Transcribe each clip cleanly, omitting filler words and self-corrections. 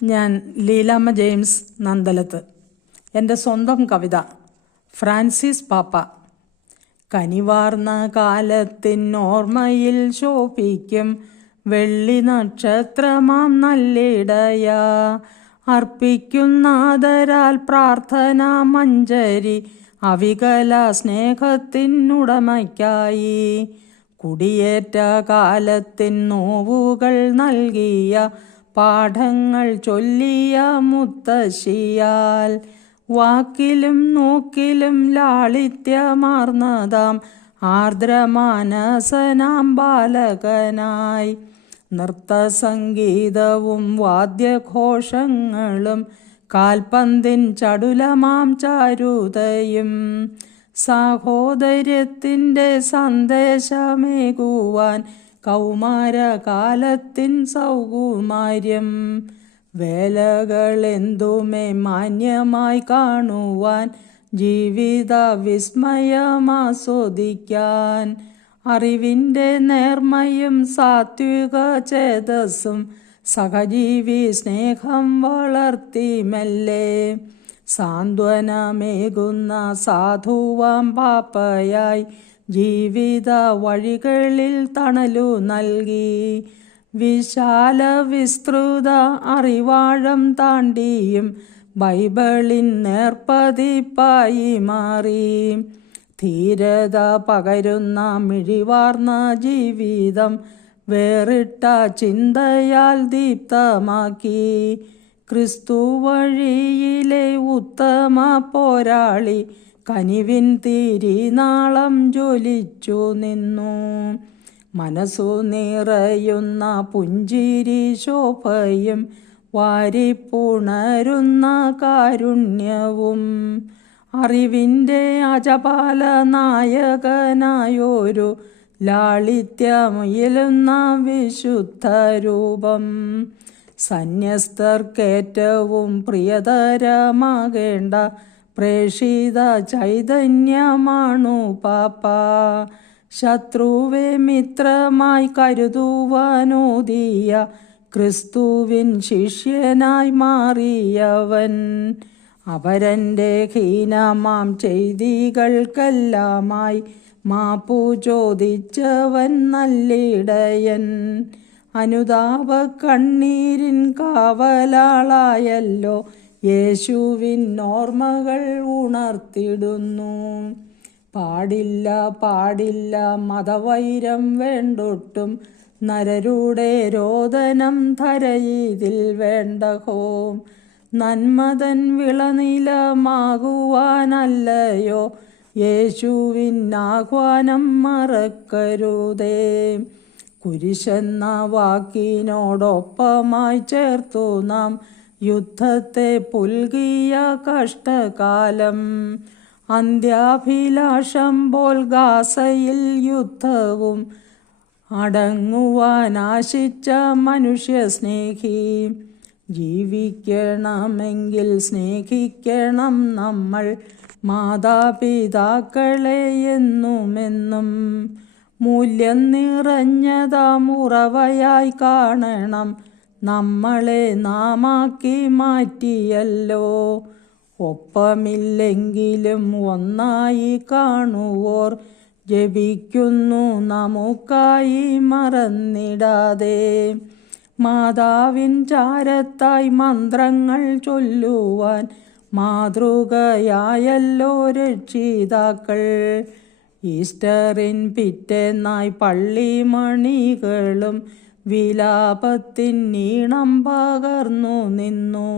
ഞാൻ ലീലാമ്മ ജെയിംസ് നന്ദലത്ത്. എൻ്റെ സ്വന്തം കവിത ഫ്രാൻസിസ് പാപ്പ. കനിവാർന്ന കാലത്തിനോർമ്മയിൽ ശോഭിക്കും വെള്ളി നക്ഷത്രമാം നല്ലിടയ, അർപ്പിക്കുന്നാദരാൽ പ്രാർത്ഥന മഞ്ജരി അവികല സ്നേഹത്തിനുടമയ്ക്കായി. കുടിയേറ്റ കാലത്തിൻ നോവുകൾ നൽകിയ പാഠങ്ങൾ ചൊല്ലിയ മുത്തശ്ശിയാൽ, വാക്കിലും നോക്കിലും ലാളിത്യമാർന്നതാം ആർദ്രമാനസനാം ബാലകനായി. നൃത്തസംഗീതവും വാദ്യഘോഷങ്ങളും കാൽപന്തിൻ ചടുലമാം ചാരുതയും സാഹോദര്യത്തിൻ്റെ സന്ദേശമേകുവാൻ കൗമാരകാലത്തിൻ സൗകുമാര്യം. വേലകളെന്തുമേ മാന്യമായി കാണുവാൻ, ജീവിത വിസ്മയമാസ്വദിക്കാൻ, അറിവിൻ്റെ നേർമയും സാത്വിക ചേതസ്സും സഹജീവി സ്നേഹം വളർത്തി മെല്ലെ. സാന്ത്വനമേകുന്ന സാധുവാം പാപ്പയായി ജീവിത വഴികളിൽ തണലു നൽകി. വിശാല വിസ്തൃത അറിവാഴം താണ്ടിയും ബൈബിളിൻ നേർപ്പതിപ്പായി മാറി. ധീരത പകരുന്ന മിഴിവാർന്ന ജീവിതം വേറിട്ട ചിന്തയാൽ ദീപ്തമാക്കി. ക്രിസ്തു വഴിയിലെ ഉത്തമ പോരാളി കനിവിൻ തിരിനാളം ജ്വലിച്ചു നിന്നു. മനസ്സു നിറയുന്ന പുഞ്ചിരി ശോഭയും വാരിപ്പുണരുന്ന കാരുണ്യവും, അറിവിൻ്റെ അജപാല നായകനായൊരു ലാളിത്യമുയലുന്ന വിശുദ്ധ രൂപം. സന്യസ്തർക്കേറ്റവും പ്രിയതരമാകേണ്ട പ്രേഷിത ചൈതന്യമാണു പാപ്പ. ശത്രുവെ മിത്രമായി കരുതുവാനോദിയ ക്രിസ്തുവിൻ ശിഷ്യനായി മാറിയവൻ. അപരൻ്റെ ഹീനമാം ചെയ്തികൾക്കെല്ലാമായി മാപ്പു ചോദിച്ചവൻ നല്ലിടയൻ. അനുതാപ കണ്ണീരിൻ കാവലാളായല്ലോ യേശുവിൻ ഓർമ്മകൾ ഉണർത്തിടുന്നു. പാടില്ല പാടില്ല മതവൈരം വേണ്ടൊട്ടും, നരരുടെ രോദനം ധരയിതിൽ വേണ്ടഹോ. നന്മതൻ വിളനിലമാകുവാനല്ലയോ യേശുവിൻ ആഹ്വാനം മറക്കരുതേ. കുരിശെന്ന വാക്കിനോടൊപ്പമായി ചേർത്തു നാം യുദ്ധത്തെ പുൽകിയ കഷ്ടകാലം. അന്ത്യാഭിലാഷം പോൽ ഗാസയിൽ യുദ്ധവും അടങ്ങുവാനാശിച്ച മനുഷ്യസ്നേഹി. ജീവിക്കണമെങ്കിൽ സ്നേഹിക്കണം നമ്മൾ മാതാപിതാക്കളെ എന്നുമെന്നും. മൂല്യം നിറഞ്ഞതാം ഉറവയായി കാണണം നമ്മളെ നാമാക്കി മാറ്റിയല്ലോ. ഒപ്പമില്ലെങ്കിലും ഒന്നായി കാണുവോർ ജപിക്കുന്നു നമുക്കായി മറന്നിടാതെ. മാതാവിൻ ചാരത്തായി മന്ത്രങ്ങൾ ചൊല്ലുവാൻ മാതൃകയായല്ലോ രക്ഷിതാക്കൾ. ഈസ്റ്ററിൻ പിറ്റേന്നായി പള്ളിമണികളും വിലാപത്തിൻ ഈണം പകർന്നു നിന്നു.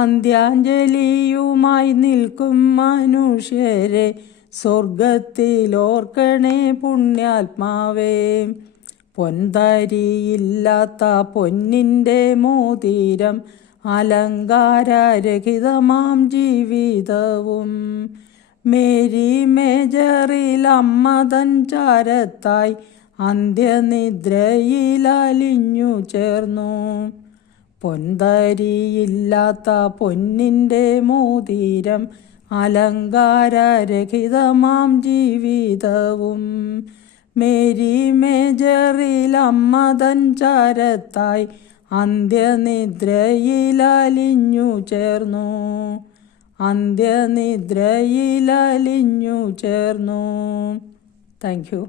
അന്ത്യാഞ്ജലിയുമായി നിൽക്കും മനുഷ്യരെ സ്വർഗത്തിലോർക്കണേ പുണ്യാത്മാവേ. പൊൻതരിയില്ലാത്ത പൊന്നിൻ്റെ മോതിരം അലങ്കാരരഹിതമാം ജീവിതവും. മേരി മേജറിൽ അമ്മതൻ ചാരത്തായി അന്ത്യനിദ്രയിലലിഞ്ഞു ചേർന്നു. പൊൻതരിയില്ലാത്ത പൊന്നിൻ്റെ മോതിരം അലങ്കാരരഹിതമാം ജീവിതവും. മേരി മേജറിൽ അമ്മതൻ ചാരത്തായി അന്ത്യനിദ്രയിലലിഞ്ഞു ചേർന്നു, അന്ത്യനിദ്രയിലലിഞ്ഞു ചേർന്നു. Thank you.